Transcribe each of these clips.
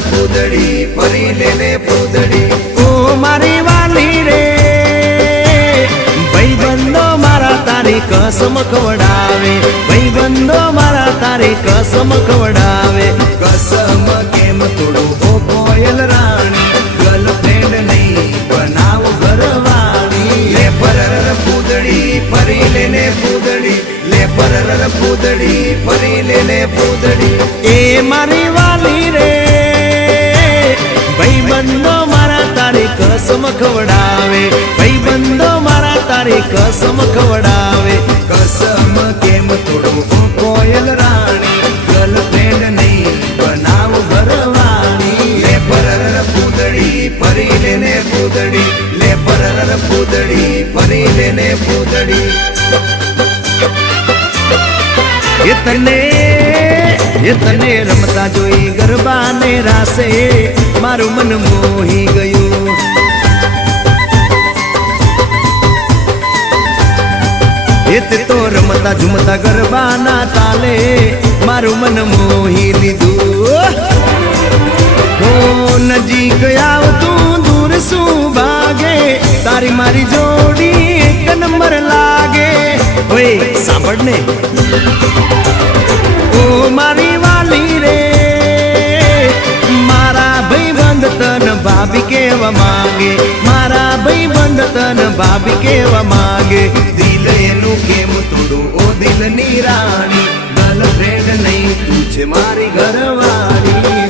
પૂદડી ફરી લેને પૂદડી ઓ મારી વાલી રે ભાઈબંધો મારા તારી કસમ ખવડાવે ભાઈબંધો મારા તારી કસમ ખવડાવે કસમ કેમ તોડું ઓ કોયલ રાણી ગર્લફ્રેન્ડ નહીં બનાવ ઘરવાળી લે પરર પૂદડી ફરી લેને પૂદડી લે પરર પૂદડી ફરી લેને પૂદડી એ મારી વાલી રે ભાઈબંધો મારા તારી કસમ ખવડાવે ભાઈબંધો મારા તારી કસમ ખવડાવે કસમ કેમ તોડું ઓ કોયલ રાણી ગર્લફ્રેન્ડ નહીં બનાવ ઘરવાળી લે પરર પૂદડી ફરી લેને પૂદડી લે પરર પૂદડી ફરી લેને પૂદડી એ તને રમતા જોઈ ગરબાને રાસે મારું મન મોહી ગયું એ તે તો રમતા ઝૂમતા ગરબાના તાલે મારું મન મોહી લીધું હો નજીક આવતું દૂર શું ભાગે તારી મારી જોડી એક નંબર લાગે ઓય સાંભળ ને ઓ મારી વાલી રે મારા ભાઈબંધ તન ભાભી કેવા માંગે મારા ભાઈબંધ તન ભાભી કેવા માંગે દિલ એનું કેમ તોડું ઓ દિલની રાણી ગર્લફ્રેન્ડ નહીં તું છે મારી ઘરવાળી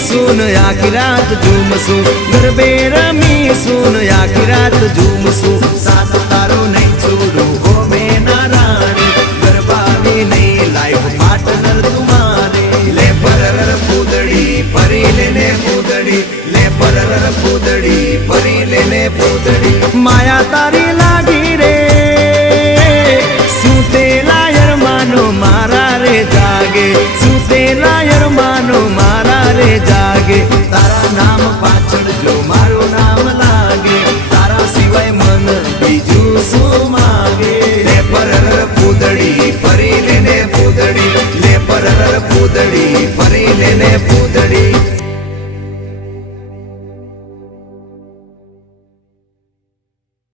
सुन आखी रात झूमसू गरबे रमी सुन आखी रात झूमसू साथ तारो नहीं छोड़ू हो मेना रानी गरबानी नहीं लाइफ पार्टनर तुम्हारे ले परर पूदड़ी फरी लेने पूदड़ी ले परर पूदड़ी फरी लेने पूदड़ी माया तारी लागी रे सूते लायर मानो मारा रे जागे सूते लायर मानो मारा रे जागे तारा नाम पाछળ જો મારું નામ લાગે તારા સિવાય મન બીજું શું માગે લે પરર પૂદડી ફરી લેને પૂદડી લે પરર પૂદડી ફરી લેને પૂદડી